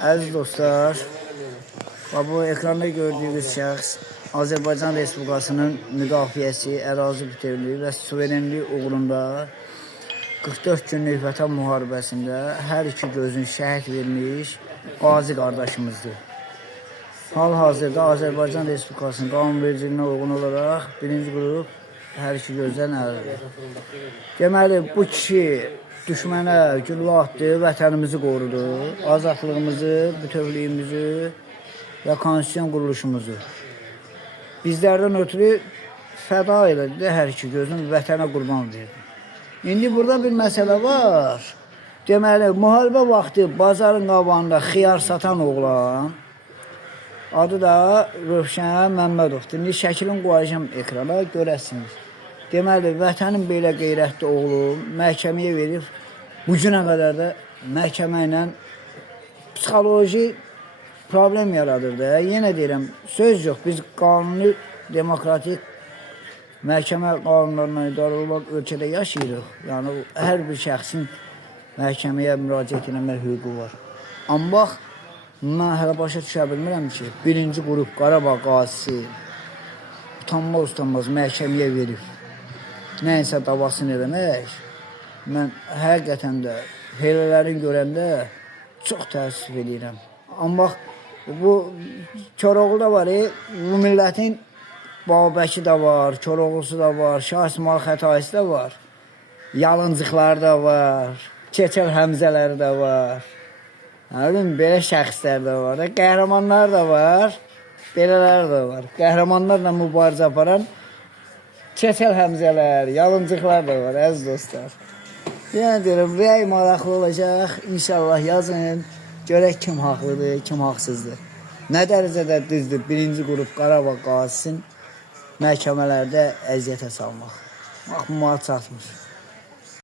Əziz dostlar, bu ekranda gördüyünüz şəxs Azərbaycan Respublikasının müdafiəsi, ərazi bütövlüyü və suverenliyi uğrunda 44 günlük vətən müharibəsində hər iki gözün şəhid vermiş qazi qardaşımızdır. Hal-hazırda Azərbaycan Respublikasının qanunvericiliyinə uyğun olaraq birinci qrup hər iki gözdən əlildir. Deməli, bu kişi düşmənə güllə atdı, vətənimizi qorudu, azadlığımızı, bütövlüyümüzü və konstitusiyon quruluşumuzu. Bizlərdən ötürü fəda elədi hər iki gözün, vətənə qurban verdi. İndi burada bir məsələ var. Deməli, müharibə vaxtı bazarın qabağında xiyar satan oğlan, adı da Rövşən Məmmədovdur. İndi şəklini qoyacağım ekrana, görəsiniz. Deməli, vətənin belə qeyrətli oğlu məhkəməyə verib, bu günə qədər də məhkəmə ilə psixoloji problem yaradırdı. Yenə deyirəm, söz yox, biz qanuni, demokratik məhkəmə qanunlarına idarə olaraq ölkədə yaşayırıq. Yəni, hər bir şəxsin məhkəməyə müraciət etmək hüququ var. Amma bax, mən hələ başa düşə bilmirəm ki, birinci qrup Qarabağ qazisi utanmaz məhkəməyə verib nəyinsə davasını eləmək, mən həqiqətən də helələrini görəndə çox təəssüf edirəm. Amma bu Koroğlu'da var, bu millətin Babəki də var, Koroğlusu da var, Şah İsmail Xətaisi də var, yalıncıqları da var, Keçəl Həmzələri də var, belə şəxslər də var, qəhrəmanlar da var, belələr də var. Qəhrəmanlarla mübarizə aparan Keçəl Həmzələr, yalıncıqlar da var, əziz dostlar. Yəni deyirəm, rəy maraqlı olacaq, inşallah yazın, görək kim haqlıdır, kim haqsızdır. Nə dərəcədə düzdür birinci qrup Qarabağ qazisini məhkəmələrdə əziyyətə salmaq. Bax, müad çatmır.